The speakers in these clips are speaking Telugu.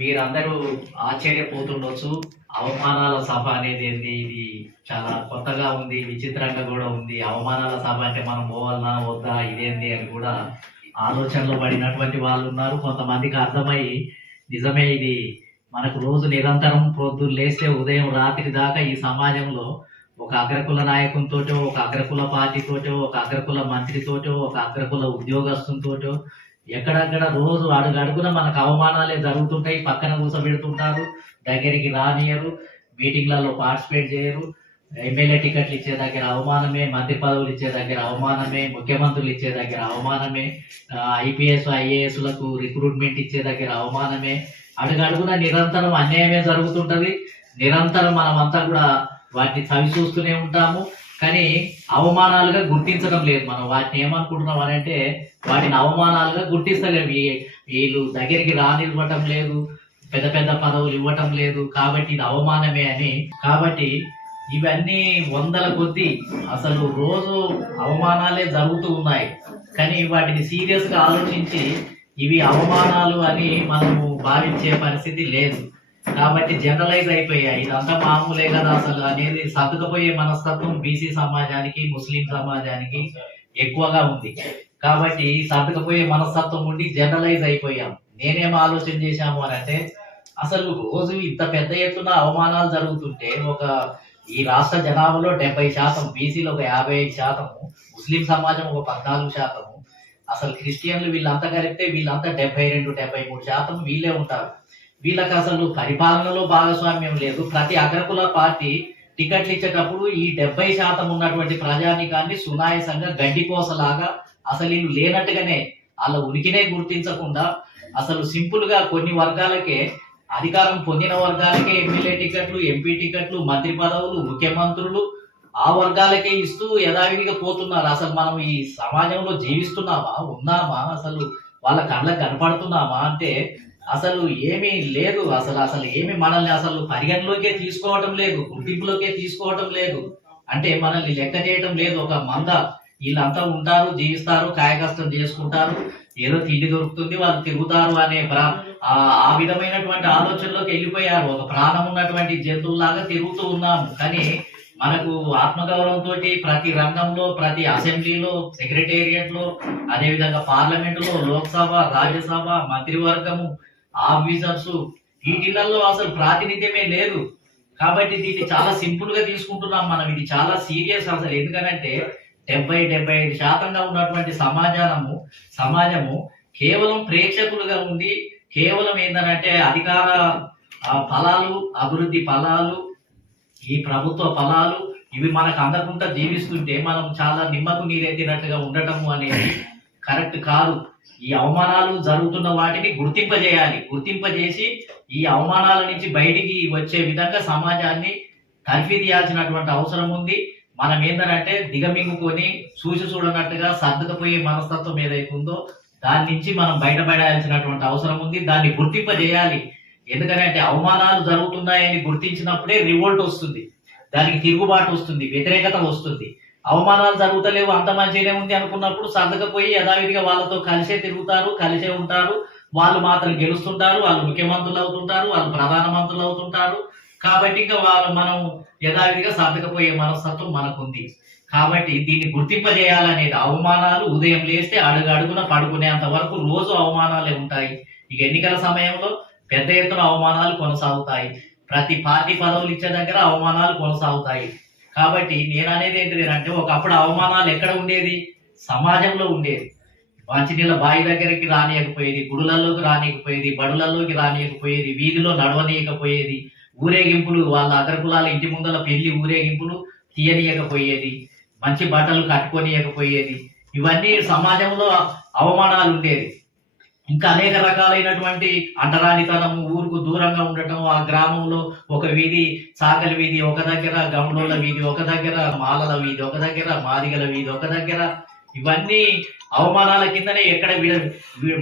మీరందరూ ఆశ్చర్యపోతుండొచ్చు. అవమానాల సభ అనేది ఏంది? ఇది చాలా కొత్తగా ఉంది, విచిత్రంగా కూడా ఉంది. అవమానాల సభ అంటే మనం పోవాలనా వద్దా, ఇదేంది అని కూడా ఆలోచనలో పడినటువంటి వాళ్ళు ఉన్నారు. కొంతమందికి అర్థమై నిజమే ఇది మనకు రోజు నిరంతరం పొద్దున్న లేస్తే ఉదయం రాత్రి దాకా ఈ సమాజంలో ఒక అగ్రకుల నాయకునితోటో, ఒక అగ్రకుల పార్టీతోటో, ఒక అగ్రకుల మంత్రితోటో, ఒక అగ్రకుల ఉద్యోగస్తునితోటో ఎక్కడక్కడ రోజు అడుగడుగున మనకు అవమానాలే జరుగుతుంటాయి. పక్కన కూర్చోబెడుతుంటారు, దగ్గరికి రానియరు, మీటింగ్లలో పార్టిసిపేట్ చేయరు. ఎమ్మెల్యే టికెట్లు ఇచ్చే దగ్గర అవమానమే, మంత్రి పదవులు ఇచ్చే దగ్గర అవమానమే, ముఖ్యమంత్రులు ఇచ్చే దగ్గర అవమానమే, ఐపీఎస్ ఐఏఎస్లకు రిక్రూట్మెంట్ ఇచ్చే దగ్గర అవమానమే. అడుగడుగున నిరంతరం అన్యాయమే జరుగుతుంటది. నిరంతరం మనమంతా కూడా వాటిని చవి చూస్తూనే ఉంటాము. కానీ అవమానాలుగా గుర్తించడం లేదు. మనం వాటిని ఏమనుకుంటున్నాం అని అంటే వాటిని అవమానాలుగా గుర్తిస్తలేము. వీళ్ళు దగ్గరికి రానివ్వటం లేదు, పెద్ద పెద్ద పదవులు ఇవ్వటం లేదు, కాబట్టి ఇది అవమానమే అని. కాబట్టి ఇవన్నీ వందల కొద్దీ అసలు రోజు అవమానాలే జరుగుతూ ఉన్నాయి. కానీ వాటిని సీరియస్ గా ఆలోచించి ఇవి అవమానాలు అని మనము భావించే పరిస్థితి లేదు. కాబట్టి జనరలైజ్ అయిపోయాయి, ఇదంతా మామూలే కదా అసలు అనేది సర్దుకుపోయే మనస్తత్వం బీసీ సమాజానికి, ముస్లిం సమాజానికి ఎక్కువగా ఉంది. కాబట్టి సర్దుకుపోయే మనస్తత్వం ఉండి జనరలైజ్ అయిపోయాం. నేనేం ఆలోచన చేశాము అని అంటే, అసలు రోజు ఇంత పెద్ద ఎత్తున అవమానాలు జరుగుతుంటే ఈ రాష్ట్ర జనాభాలో 70%, బీసీలో ఒక 55%, ముస్లిం సమాజం ఒక 14%, అసలు క్రిస్టియన్లు వీళ్ళంతా కలిపితే వీళ్ళంతా 72-73% వీళ్ళే ఉంటారు. వీళ్ళకి అసలు పరిపాలనలో భాగస్వామ్యం లేదు. ప్రతి అగ్రకుల పార్టీ టికెట్లు ఇచ్చేటప్పుడు ఈ 70% ఉన్నటువంటి ప్రజానికాన్ని సునాయసంగా గడ్డిపోసలాగా అసలు వీళ్ళు లేనట్టుగానే వాళ్ళ ఉనికినే గుర్తించకుండా అసలు సింపుల్ గా కొన్ని వర్గాలకే, అధికారం పొందిన వర్గాలకే ఎమ్మెల్యే టికెట్లు, ఎంపీ టికెట్లు, మంత్రి పదవులు, ముఖ్యమంత్రులు ఆ వర్గాలకే ఇస్తూ యథావిధిగా పోతున్నారు. అసలు మనం ఈ సమాజంలో జీవిస్తున్నామా, ఉన్నామా, అసలు వాళ్ళ కళ్ళకు కనపడుతున్నామా అంటే అసలు ఏమీ లేదు. అసలు ఏమి మనల్ని అసలు పరిగణలోకే తీసుకోవటం లేదు, గుర్తింపులోకే తీసుకోవటం లేదు. అంటే మనల్ని లెక్క చేయటం లేదు. ఒక మంద వీళ్ళంతా ఉంటారు, జీవిస్తారు, కాయకష్టం చేసుకుంటారు, ఏదో తిండి దొరుకుతుంది, వాళ్ళు తిరుగుతారు అనే ఆ విధమైనటువంటి ఆలోచనలోకి వెళ్ళిపోయారు. ఒక ప్రాణం ఉన్నటువంటి జంతువులాగా తిరుగుతూ ఉన్నాము. కానీ మనకు ఆత్మగౌరవంతో ప్రతి రంగంలో, ప్రతి అసెంబ్లీలో, సెక్రటేరియట్ లో, అదేవిధంగా పార్లమెంటులో, లోక్సభ, రాజ్యసభ, మంత్రివర్గము, ఆఫీసర్స్, వీటిలలో అసలు ప్రాతినిధ్యమే లేదు. కాబట్టి దీన్ని చాలా సింపుల్ గా తీసుకుంటున్నాం మనం. ఇది చాలా సీరియస్ అసలు. ఎందుకంటే 70-75% ఉన్నటువంటి సమాజము కేవలం ప్రేక్షకులుగా ఉండి, కేవలం ఏంటంటే అధికార ఫలాలు, అభివృద్ధి ఫలాలు, ఈ ప్రభుత్వ ఫలాలు ఇవి మనకు అందకుండా జీవిస్తుంటే మనం చాలా నిమ్మకు నీరెత్తినట్టుగా ఉండటము అనేది కరెక్ట్ కాదు. ఈ అవమానాలు జరుగుతున్న వాటిని గుర్తింపజేయాలి. గుర్తింపజేసి ఈ అవమానాల నుంచి బయటికి వచ్చే విధంగా సమాజాన్ని తర్ఫీదియాల్సినటువంటి అవసరం ఉంది. మనం ఏంటంటే దిగమింగుకొని చూడనట్టుగా సర్దుకుపోయే మనస్తత్వం ఏదైతే ఉందో దాని నుంచి మనం బయటపడాల్సినటువంటి అవసరం ఉంది. దాన్ని గుర్తింపజేయాలి. ఎందుకంటే అవమానాలు జరుగుతున్నాయని గుర్తించినప్పుడే రివోల్ట్ వస్తుంది, దానికి తిరుగుబాటు వస్తుంది, వ్యతిరేకత వస్తుంది. అవమానాలు జరుగుతలేవు, అంత మంచిగానే ఉంది అనుకున్నప్పుడు సర్దకపోయి యథావిధిగా వాళ్ళతో కలిసే తిరుగుతారు, కలిసే ఉంటారు. వాళ్ళు మాత్రం గెలుస్తుంటారు, వాళ్ళు ముఖ్యమంత్రులు అవుతుంటారు, వాళ్ళు ప్రధానమంత్రులు అవుతుంటారు. కాబట్టి ఇంకా మనం యథావిధిగా సర్దకపోయే మనస్తత్వం మనకుంది. కాబట్టి దీన్ని గుర్తింపజేయాలనేది, అవమానాలు ఉదయం లేస్తే అడుగున పడుకునేంత వరకు రోజు అవమానాలే ఉంటాయి. ఇక ఎన్నికల సమయంలో పెద్ద ఎత్తున అవమానాలు కొనసాగుతాయి. ప్రతి పార్టీ పదవులు ఇచ్చే దగ్గర అవమానాలు కొనసాగుతాయి. కాబట్టి నేను అనేది ఏంటిది అంటే, ఒకప్పుడు అవమానాలు ఎక్కడ ఉండేది? సమాజంలో ఉండేది. మంచినీళ్ళ బావి దగ్గరికి రానియకపోయేది, గుడులలోకి రానియకపోయేది, బడులలోకి రానియకపోయేది, వీధిలో నడవనీయకపోయేది, ఊరేగింపులు వాళ్ళ అగ్రకులాల ఇంటి ముందల పెళ్లి ఊరేగింపులు తీయనీయకపోయేది, మంచి బట్టలు కట్టుకోనియకపోయేది. ఇవన్నీ సమాజంలో అవమానాలు ఉండేది. ఇంకా అనేక రకాలైనటువంటి అంటరానితనము, ఊరుకు దూరంగా ఉండటం, ఆ గ్రామంలో ఒక వీధి చాకలి వీధి ఒక దగ్గర, గమలోల వీధి ఒక దగ్గర, మాలల వీధి ఒక దగ్గర, మాదిగల వీధి ఒక దగ్గర, ఇవన్నీ అవమానాల కిందనే ఎక్కడ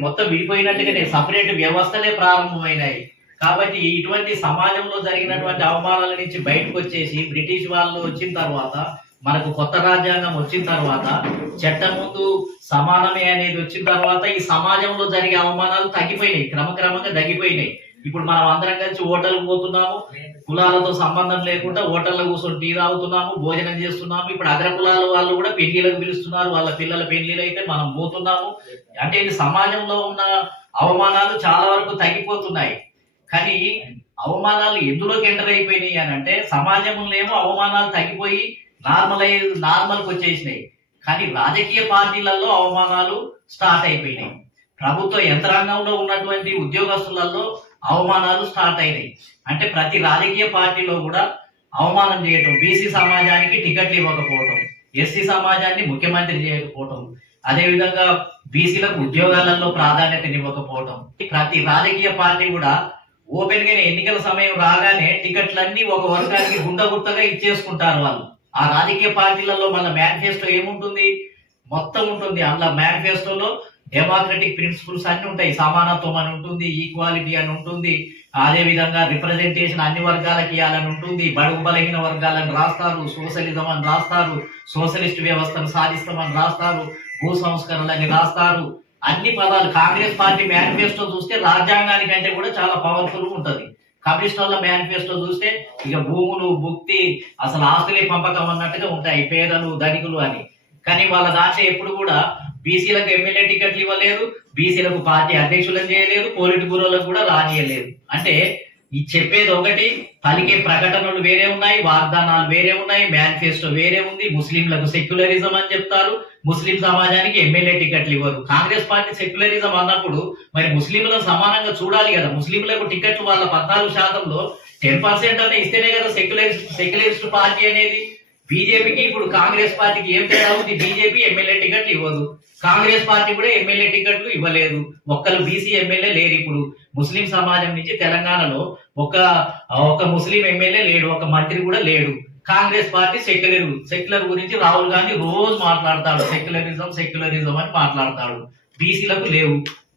మొత్తం విడిపోయినట్టుగానే సపరేట్ వ్యవస్థలే ప్రారంభమైనాయి. కాబట్టి ఇటువంటి సమాజంలో జరిగినటువంటి అవమానాల నుంచి బయటకు వచ్చేసి బ్రిటిష్ వాళ్ళు వచ్చిన తర్వాత, మనకు కొత్త రాజ్యాంగం వచ్చిన తర్వాత, చట్టం ముందు సమానమే అనేది వచ్చిన తర్వాత ఈ సమాజంలో జరిగే అవమానాలు తగ్గిపోయినాయి, క్రమక్రమంగా తగ్గిపోయినాయి. ఇప్పుడు మనం అందరం కలిసి హోటల్కి పోతున్నాము, కులాలతో సంబంధం లేకుండా హోటల్లో కూర్చొని టీ తాగుతున్నాము, భోజనం చేస్తున్నాము. ఇప్పుడు అగ్ర కులాల వాళ్ళు కూడా పెళ్లిళ్ళకు పిలుస్తున్నారు, వాళ్ళ పిల్లల పెళ్లిళ్ళు అయితే మనం పోతున్నాము. అంటే ఇది సమాజంలో ఉన్న అవమానాలు చాలా వరకు తగ్గిపోతున్నాయి. కానీ అవమానాలు ఎందులోకి ఎంటర్ అయిపోయినాయి అని అంటే సమాజంలో ఏమో అవమానాలు తగ్గిపోయి నార్మల్కి వచ్చేసినాయి. కానీ రాజకీయ పార్టీలలో అవమానాలు స్టార్ట్ అయిపోయినాయి. ప్రభుత్వ యంత్రాంగంలో ఉన్నటువంటి ఉద్యోగస్తులలో అవమానాలు స్టార్ట్ అయినాయి. అంటే ప్రతి రాజకీయ పార్టీలో కూడా అవమానం చేయటం, బీసీ సమాజానికి టికెట్లు ఇవ్వకపోవటం, ఎస్సీ సమాజాన్ని ముఖ్యమంత్రి చేయకపోవటం, అదేవిధంగా బీసీలకు ఉద్యోగాలలో ప్రాధాన్యతనివ్వకపోవటం. ప్రతి రాజకీయ పార్టీ కూడా ఓపెన్ గా ఎన్నికల సమయం రాగానే టికెట్లన్నీ ఒక వర్గానికి గుండగుత్తగా ఇచ్చేసుకుంటారు వాళ్ళు. ఆ రాజకీయ పార్టీలలో మన మేనిఫెస్టో ఏముంటుంది, మొత్తం ఉంటుంది. అందులో మేనిఫెస్టోలో డెమోక్రటిక్ ప్రిన్సిపల్స్ అన్ని ఉంటాయి. సమానత్వం అని ఉంటుంది, ఈక్వాలిటీ అని ఉంటుంది, అదే విధంగా రిప్రజెంటేషన్ అన్ని వర్గాలకి ఇవ్వాలని ఉంటుంది, బడుగు బలహీన వర్గాలను రాస్తారు, సోషలిజం అని రాస్తారు, సోషలిస్ట్ వ్యవస్థను సాధిస్తామని రాస్తారు, భూ సంస్కరణలని రాస్తారు. అన్ని పదాలు కాంగ్రెస్ పార్టీ మేనిఫెస్టో చూస్తే రాజ్యాంగానికంటే కూడా చాలా పవర్ఫుల్ ఉంటది. కమ్యూనిస్ట్ వాళ్ళ మేనిఫెస్టో చూస్తే ఇక భూములు, భుక్తి, అసలు ఆస్తులే పంపకం అన్నట్టుగా ఉంటాయి, పేదలు ధనికులు అని. కానీ వాళ్ళ దాంట్లో ఎప్పుడు కూడా బీసీలకు ఎమ్మెల్యే టికెట్లు ఇవ్వలేదు, బీసీలకు పార్టీ అధ్యక్షులను చేయలేదు, పోలిట్ బ్యూరోలకు కూడా రానియలేదు. అంటే ఈ చెప్పేది ఒకటి, పలికే ప్రకటనలు వేరే ఉన్నాయి, వాగ్దానాలు వేరే ఉన్నాయి, మేనిఫెస్టో వేరే ఉంది. ముస్లింలకు సెక్యులరిజం అని చెప్తారు, ముస్లిం సమాజానికి ఎమ్మెల్యే టికెట్లు ఇవ్వరు. కాంగ్రెస్ పార్టీ సెక్యులరిజం అన్నప్పుడు మరి ముస్లింలను సమానంగా చూడాలి కదా. ముస్లింలకు టికెట్లు వాళ్ళ 14%లో 10% అనే ఇస్తేనే కదా సెక్యులరిస్ట్ పార్టీ అనేది. బీజేపీకి ఇప్పుడు కాంగ్రెస్ పార్టీకి ఏం తేడా ఉంది? బీజేపీ ఎమ్మెల్యే టికెట్లు ఇవ్వదు, కాంగ్రెస్ పార్టీ కూడా ఎమ్మెల్యే టికెట్లు ఇవ్వలేదు. ఒక్కరు బీసీ ఎమ్మెల్యే లేరు. ఇప్పుడు ముస్లిం సమాజం నుంచి తెలంగాణలో ఒక ముస్లిం ఎమ్మెల్యే లేడు, ఒక మంత్రి కూడా లేడు. కాంగ్రెస్ పార్టీ సెక్యులర్ గురించి రాహుల్ గాంధీ రోజు మాట్లాడతాడు, సెక్యులరిజం అని మాట్లాడతాడు. బీసీలకు లేవు,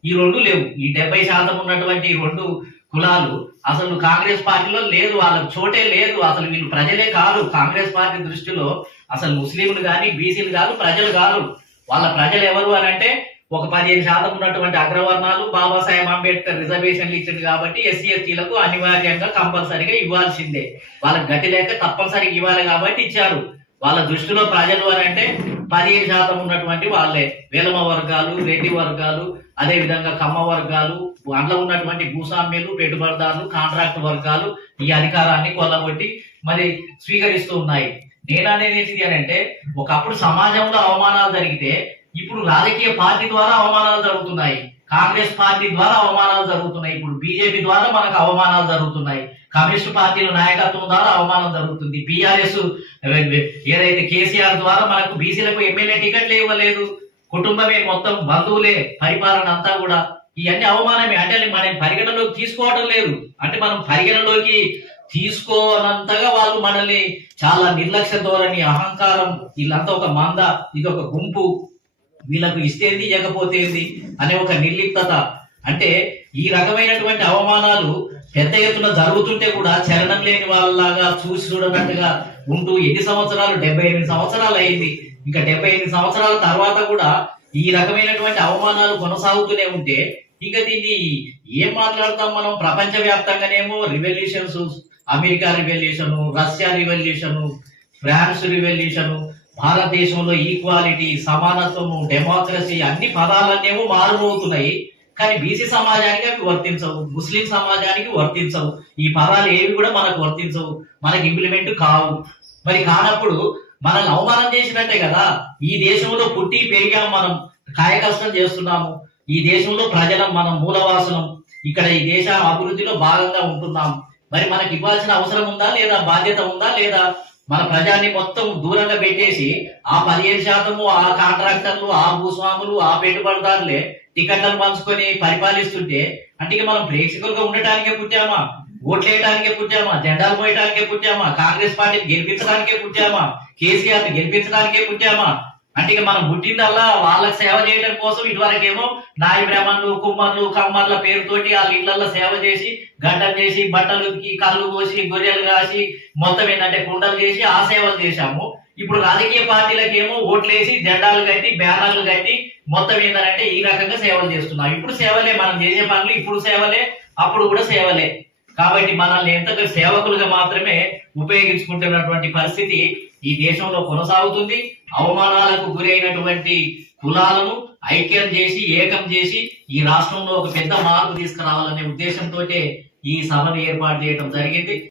ఈ రెండు లేవు. ఈ 70% ఉన్నటువంటి ఈ రెండు కులాలు అసలు కాంగ్రెస్ పార్టీలో లేదు, వాళ్ళకి చోటే లేదు. అసలు వీళ్ళు ప్రజలే కాదు కాంగ్రెస్ పార్టీ దృష్టిలో. అసలు ముస్లింలు కానీ బీసీలు కాదు, ప్రజలు కాదు. వాళ్ళ ప్రజలు ఎవరు అని అంటే ఒక 15% ఉన్నటువంటి అగ్రవర్ణాలు. బాబాసాహెబ్ అంబేద్కర్ రిజర్వేషన్లు ఇచ్చింది కాబట్టి ఎస్సీ ఎస్టీలకు అనివార్యంగా కంపల్సరీగా ఇవ్వాల్సిందే. వాళ్ళకి గట్టి లేక తప్పనిసరిగా ఇవ్వాలి కాబట్టి ఇచ్చారు. వాళ్ళ దృష్టిలో ప్రజలు అని అంటే 15% ఉన్నటువంటి వాళ్ళే. వేలమ వర్గాలు, రెడ్డి వర్గాలు, అదే విధంగా కమ్మ వర్గాలు, అందులో ఉన్నటువంటి భూస్వామ్యులు, పెట్టుబడిదారులు, కాంట్రాక్ట్ వర్గాలు ఈ అధికారాన్ని కొల్లగొట్టి మరి స్వీకరిస్తూ ఉన్నాయి. నేననేది ఏంటిది అని అంటే ఒకప్పుడు సమాజంలో అవమానాలు జరిగితే ఇప్పుడు రాజకీయ పార్టీ ద్వారా అవమానాలు జరుగుతున్నాయి, కాంగ్రెస్ పార్టీ ద్వారా అవమానాలు జరుగుతున్నాయి, ఇప్పుడు బీజేపీ ద్వారా మనకు అవమానాలు జరుగుతున్నాయి, కమ్యూనిస్ట్ పార్టీల నాయకత్వం ద్వారా అవమానం జరుగుతుంది. బీఆర్ఎస్ ఏదైతే కేసీఆర్ ద్వారా మనకు బీసీలకు ఎమ్మెల్యే టికెట్లు ఇవ్వలేదు, కుటుంబమే మొత్తం బంధువులే పరిపాలన అంతా కూడా. ఇవన్నీ అవమానమే. అంటే మనం పరిగణలోకి తీసుకోవడం లేదు. అంటే మనం పరిగణలోకి తీసుకోనంతగా వాళ్ళు మనల్ని చాలా నిర్లక్ష్య ధోరణి, అహంకారం, వీళ్ళంతా ఒక మంద, ఇది ఒక గుంపు, వీళ్ళకు ఇస్తేంది ఇవ్వకపోతేంది అనే ఒక నిర్లిప్తత. అంటే ఈ రకమైనటువంటి అవమానాలు పెద్ద ఎత్తున జరుగుతుంటే కూడా చలనం లేని వాళ్ళలాగా చూసి చూడనట్టుగా ఉంటూ ఎన్ని సంవత్సరాలు 78 సంవత్సరాలు అయింది. ఇంకా 78 సంవత్సరాల తర్వాత కూడా ఈ రకమైనటువంటి అవమానాలు కొనసాగుతూనే ఉంటే ఇంకా దీన్ని ఏం మాట్లాడతాం మనం? ప్రపంచ వ్యాప్తంగానేమో revolutions, America revolution, Russia revolution, France revolution, భారతదేశంలో ఈక్వాలిటీ, సమానత్వము, డెమోక్రసీ అన్ని పదాలన్నేమో మారుమోగుతున్నాయి. కానీ బీసీ సమాజానికి అవి వర్తించవు, ముస్లిం సమాజానికి వర్తించవు. ఈ పదాలు ఏవి కూడా మనకు వర్తించవు, మనకి ఇంప్లిమెంట్ కావు. మరి కానప్పుడు మనల్ని అవమానం చేసినట్టే కదా. ఈ దేశంలో పుట్టి పెరిగాం, మనం కాయకష్టం చేస్తున్నాము, ఈ దేశంలో ప్రజలం, మనం మూలవాసులం, ఇక్కడ ఈ దేశ అభివృద్ధిలో భాగంగా ఉంటున్నాం. మరి మనకి ఇవ్వాల్సిన అవసరం ఉందా లేదా, బాధ్యత ఉందా లేదా? మన ప్రజాన్ని మొత్తం దూరంగా పెట్టేసి ఆ 15% ఆ కాంట్రాక్టర్లు, ఆ భూస్వాములు, ఆ పెట్టుబడిదారులే టికెట్లను పంచుకొని పరిపాలిస్తుంటే అంటే ఇక మనం ప్రేక్షకులుగా ఉండటానికే పుట్టామా? ఓట్లేయడానికే పుట్టామా? జెండాలు మోయడానికే పుట్టామా? కాంగ్రెస్ పార్టీని గెలిపించడానికే పుట్టామా? కేసీఆర్ ని గెలిపించడానికే పుట్టామా? అంటే ఇక మనం పుట్టిందల్లా వాళ్ళకి సేవ చేయడం కోసం. ఇటువరకేమో నాయ బ్రాహ్మణులు, కుమ్మర్లు, కమ్మర్ల పేరుతోటి వాళ్ళ ఇళ్లలో సేవ చేసి, గడ్డం చేసి, బట్టలు కళ్ళు కోసి, గొర్రెలు కాసి, మొత్తం ఏంటంటే కుండలు చేసి ఆ సేవలు చేశాము. ఇప్పుడు రాజకీయ పార్టీలకేమో ఓట్లేసి, జెండాలు కట్టి, బ్యానర్లు కట్టి మొత్తం ఏంటంటే ఈ రకంగా సేవలు చేస్తున్నాం. ఇప్పుడు సేవలే మనం చేసే పనులు, ఇప్పుడు సేవలే అప్పుడు కూడా సేవలే. కాబట్టి మనల్ని ఎంతగా సేవకులుగా మాత్రమే ఉపయోగించుకుంటున్నటువంటి పరిస్థితి ఈ దేశంలో కొనసాగుతుంది. అవమానాలకు గురైనటువంటి కులాలను ఐక్యం చేసి ఏకం చేసి ఈ రాష్ట్రంలో ఒక పెద్ద మార్పు తీసుకురావాలనే ఉద్దేశంతో ఈ సభను ఏర్పాటు చేయడం జరిగింది.